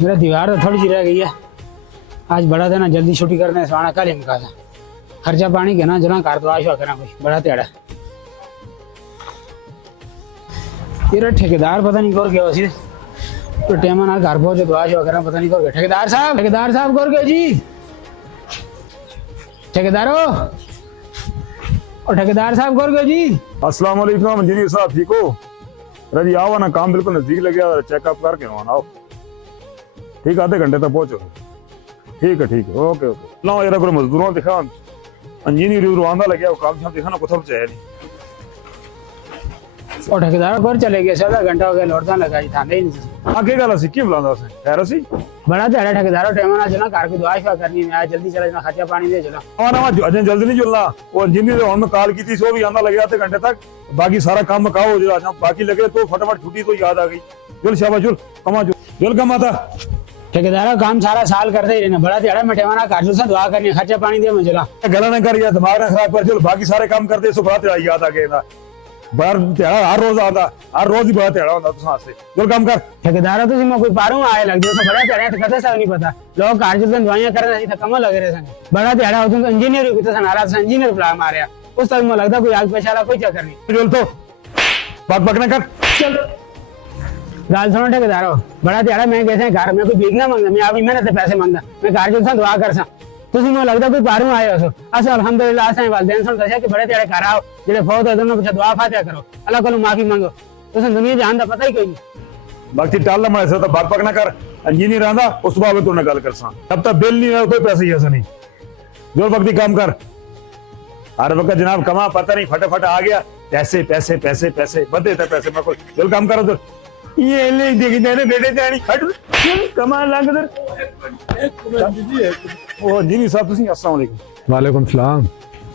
मेरा दीवार तो थोड़ी सी रह गई है। आज बड़ा था ना, जल्दी छुट्टी करने से आना कल ही मुका था। खर्चा पानी के ना जना कर दो आशा करना कोई बड़ा तेड़ा। तेरा ठेकेदार पता नहीं कौन गया उसी तो टेमा ना घर पहुंचे तो आशा करना पता नहीं कौन गया। ठेकेदार साहब कौन गया जी? ठेकेदारो और ठेकेदार साहब कौन गया जी? अस्सलाम वालेकुम इंजीनियर साहब, ठीक हो? रजी आओ ना, काम बिल्कुल नजदीक लग गया, चेकअप करके आओ। ठीक, आधे घंटे तक पहुंचो। ठीक है ओके ओके। ना यार कोई मजदूरों दिखा इंजीनियर आंदा लग गया, काम शाम दिखा ना कुछ चाहिए नहीं। और ठेकेदार कौन चले गए? आधा घंटा हो गया लौटता लगा ही था नहीं। आगे गल सी की बुलांदा से खैर सी बड़ा तेड़ा ठेकेदार टेमा ना जना घर को दुआ शुआ करनी है। आज जल्दी चला जना, खर्चा पानी दे चला। हां ना अजय जल्दी नहीं जुलना। वो इंजीनियर हुन मैं कॉल की थी, सो भी आंदा लग गया आधे घंटे तक। बाकी सारा काम मुकाओ हो जा, बाकी लगे तो फटाफट छुट्टी तो याद आ गई। जुल शाबाश जुल कमा था। ठेकेदार काम सारा साल करते ही रहना। बड़ा तेड़ा मैं टेमा ना घर से दुआ करनी है, खर्चा पानी दे मैं चला। गला ना कर या दिमाग ना खराब कर। जुल बाकी सारे काम करते सो बड़ा तेड़ा याद आ गया। बार तेड़ा हर रोज आता, हर रोज ही बड़ा तेड़ा होता तुसा से। जुल काम कर। ठेकेदार तो मैं कोई पारू आए लग जैसे बड़ा तेड़ा ठेकेदार सा नहीं पता। लोग कार जो दवाइयां करना नहीं था कम लगे रहे संग। बड़ा तेड़ा हो तुम इंजीनियर को तो नाराज से इंजीनियर बुला मारया। उस तक में लगता कोई आग पेशाला कोई चक्कर नहीं। जुल तो बात ना कर। चल गाल सुनो ठेकेदार, बड़ा तेड़ा मैं कैसे घर में कोई भीख ना मांगदा, मैं अभी मेहनत से पैसे मांगदा। मैं घर जो सा दुआ कर सा तुसी मैं लगता कोई पारू आए हो। अस अल्हम्दुलिल्लाह अस वालदैन सुन दसिया कि बड़े तेड़े घर आओ, जेड़े फौत होए उन्हां दुआ फातिहा करो, अल्लाह कोलों माफी मांगो। तुस दुनिया जहान दा पता ही कोई नहीं। बाकी टाल मैं ऐसा तो बात पकना कर। इंजीनियर आंदा उस बाबत तूने गल कर सा। तब तक बिल नहीं है, कोई पैसे ऐसा नहीं। जो वक्त काम कर। हर वक्त जनाब कमा पता नहीं फटाफट आ गया। पैसे पैसे पैसे पैसे बदे थे पैसे। मैं कोई जो काम करो तो ये ले देखी जाने बेटे जानी हट कमा लग दर। ओ जी साहब तुसी अस्सलाम वालेकुम। वालेकुम सलाम।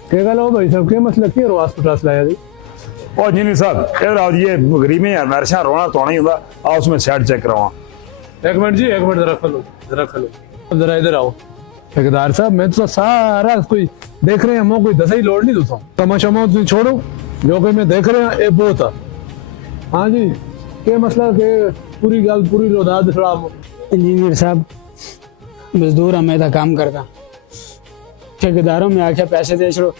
क्या गल हो भाई साहब, क्या मसला की रो हॉस्पिटल लाया जी? ओ जी साहब इधर आओ जी, ये गरीब में हमेशा रोना धोना ही होता। आओ उसमें सेट चेक करवाओ। एक मिनट जी, एक मिनट, जरा खलो जरा इधर आओ। ठेकेदार साहब मैं तो सारा कोई देख रहे हैं, हम कोई दस ही लोड नहीं दूसरा तमाशा में तुम छोड़ो। जो कोई मैं देख रहे हैं ये बहुत है। हाँ जी क्या मसला के पूरी गल पूरी रोदा दिखड़ा। इंजीनियर साहब मजदूर हमें था काम करता। ठेकेदारों में आख्या पैसे दे छोड़ो,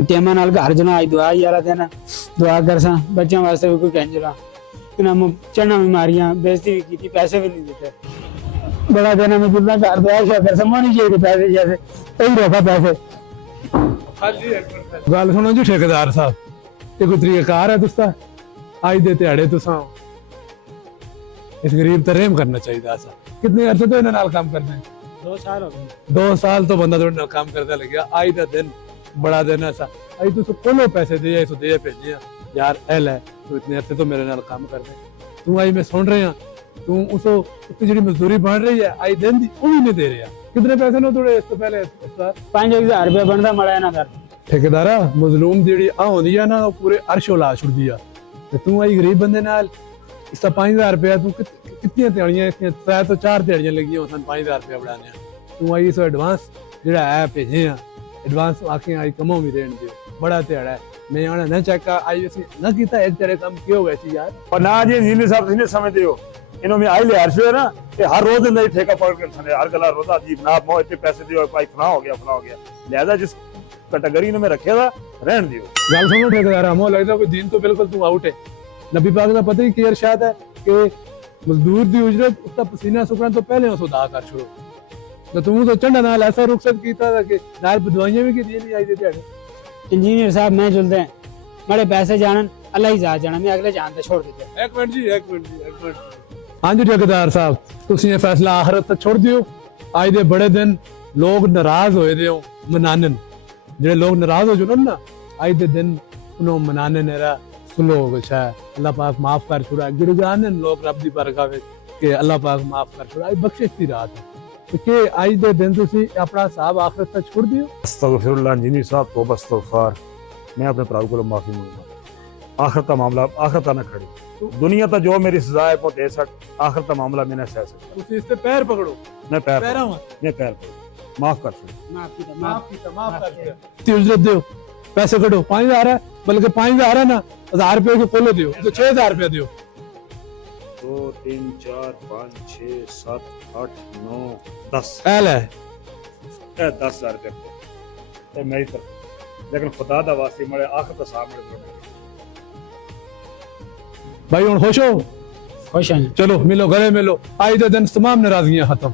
टेमा नाल घर जना आज दुआ यारा देना दुआ कर सा बच्चों वास्ते भी कोई कह जला। इन्हें चढ़ना बीमारियां बेइज्जती भी की, पैसे भी नहीं देते। बड़ा देना में जितना घर दुआ शुआ कर सा नहीं चाहिए पैसे जैसे यही रोका पैसे। गल सुनो जी ठेकेदार साहब, ये कोई तरीकाकार है तुस्ता आज दे दिहाड़े तुसा इस गरीब ते रहम करना चाहिए। ऐसा कितने अरसे तो इन्हें नाल काम करना है? 2 साल हो गए। 2 साल तो बंदा थोड़े नाल काम करता लग गया। आज का दिन बड़ा दिन ऐसा आज तुस कोलो पैसे दे सो दे भेजे यार एल है तो इतने अरसे तो मेरे नाल काम कर दे। तू आज मैं सुन रहे तू उसकी जी मजदूरी बन रही है आज दिन दी वो भी नहीं दे रहा। कितने पैसे नो थोड़े इस तो पहले 5000 रुपया बनता मड़ा ना कर। ठेकेदारा मजलूम जी आ होंदी है ना पूरे अर्श उला छुड़दी है। तू आई गरीब बंदे नाल इसका 5000 रुपया तू कितनी दिहाड़ियां त्रै तो 4 दिहाड़ियां लगी सन 5000 रुपया बढ़ाने। तू आई सो एडवांस जेड़ा है भेजे एडवांस आके आई कमो भी देन दियो। बड़ा दिहाड़ा है मैं आना ना चेक आई उसी ना कीता एक तेरे काम क्यों वैसी यार। और ना जी इंजीनियर साहब इन्हें समझते हो इन्हों में आई ले हर्ष है ना कि हर रोज नहीं ठेका पकड़ कर सने हर गला रोजा जी ना मो इतने पैसे दियो भाई फना हो गया। लिहाजा जिस कैटेगरी में रखे था रहन दियो। गल सुनो ठेकेदार हमो लगता कोई दिन तो बिल्कुल तू आउट है। नबी पाक का पता ही कि इरशाद है कि मजदूर दी उजरत उसका पसीना सुखना तो पहले उस अदा कर छोड़ो। तो तुम तो चंडा नाल ऐसा रुखसत कीता था कि नाल दवाइयां भी की दी नहीं आई दे दिहाड़े। इंजीनियर साहब मैं जुलते हैं बड़े पैसे जानन अल्लाह ही जान जाना, मैं अगले जानते छोड़ देते। एक मिनट जी। हाँ जी ठेकेदार साहब तुसी ये फैसला आखिरत तक छोड़ दियो। आज दे बड़े दिन लोग नाराज होए दे मनानन जेडे लोग नाराज हो जो ना आज दे दिन उन्हों मनाने नेरा सुलो हो गया। अल्लाह पाक माफ कर छुड़ा गिर जाने लोग रब दी बरका वे के अल्लाह पाक माफ कर छुड़ा बख्शिश दी रात है कि आज दे दिन तुसी अपना हिसाब आखिरत तक छोड़ दियो। अस्तगफिरुल्लाह इंजीनियर साहब तौबा इस्तगफार। मैं अपने भरा को माफी मांगूंगा। आखिर का मामला आखिर तक ना खड़ी दुनिया तो जो मेरी सजा है वो दे सक आखिर का मामला मैंने सह सकता ਤੁਸੀਂ ਇਸ ਤੇ ਪੈਰ ਪਕੜੋ मैं पैर ਪੈਰਾਂ मैं पैर पकड़। माफ कर सुन माफ कीता माफ कर दिया ती उजरत दो पैसे कटो 5000 है बल्कि 5000 है ना 1000 रुपए के खोलो दियो तो 6000 रुपए दियो 2 3 4 5 6 7 8 9 10 एल है 10,000 रुपये मेरी तरफ लेकिन खुदा दा वास्ते मेरे आखिर का सामने भाई हुन खुश हो खुश हैं चलो मिलो घरे मिलो आज दे दिन तमाम नाराजगियां खत्म